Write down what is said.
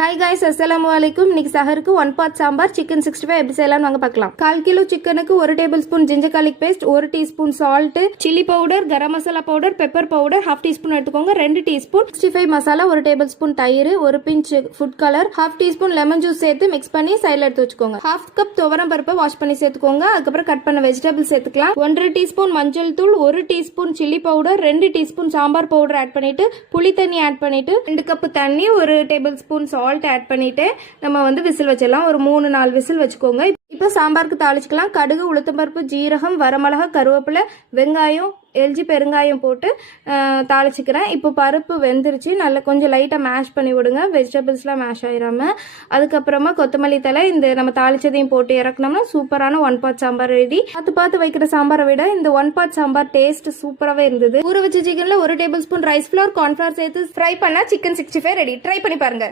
Hi guys, அஸ்ஸலாமு அலைக்கும். இன்னைக்கு சஹருக்கு 1 பாட் சாம்பார் சிக்கன் 65 எப்படி செய்யலாம் வாங்க பார்க்கலாம். 1/4 கிலோ சிக்கனுக்கு 1 tablespoon ginger garlic paste, 1 teaspoon salt, chilli powder, garam masala powder, pepper powder 1/2 teaspoon எடுத்துக்கோங்க. 2 டீஸ்பூன் 65 மசாலா, 1 டேபிள் ஸ்பூன் தயிர், 1 pinch food colour, 1/2 teaspoon lemon juice சேர்த்து மிக்ஸ் பண்ணி சைடில் எடுத்து வச்சுக்கோங்க. 1/2 கப் துவரம் பருப்பை வாஷ் பண்ணி சேர்த்துக்கோங்க. அதுக்கப்புறம் கட் பண்ண வெஜிடபிள் சேர்த்துக்கலாம். 1/2 டீஸ்பூன் மஞ்சள் தூள், 1 teaspoon chilli powder, 2 teaspoon sambar powder add பண்ணிட்டு புளி தண்ணி ஆட் பண்ணிட்டு 2 கப் தண்ணி, 1 டேபிள் ஸ்பூன் சால்ட் ஆட் பண்ணிட்டு நம்ம விசில் வச்சிடலாம். ஒரு 3-4 விசில் வச்சுக்கோங்க. இப்போ சாம்பாருக்கு தாளிச்சுக்கலாம். கடுகு, உளுத்தம்பருப்பு, ஜீரகம், வரமிளகா, கருவேப்பிலை, வெங்காயம், எல்ஜி பெருங்காயம் போட்டு தாளிச்சுக்கிறேன். இப்போ பருப்பு வெந்துருச்சு. நல்லா கொஞ்சம் லைட்டாக மேஷ் பண்ணி விடுங்க, வெஜிடபிள்ஸ்லாம் மேஷ் ஆயிடாம. அதுக்கப்புறமா கொத்தமல்லி தலை இந்த நம்ம தாளிச்சதையும் போட்டு இறக்கணும்னா சூப்பரான 1 பாட் சாம்பார் ரெடி. பார்த்து வைக்கிற சாம்பாரை விட இந்த 1 பாட் சாம்பார் டேஸ்ட் சூப்பராகவே இருந்தது. ஊற வச்ச சிக்கனில் 1 table spoon rice flower, cornflour சேர்த்து ஃப்ரை பண்ணால் சிக்கன் 65 ரெடி. ட்ரை பண்ணி பாருங்க.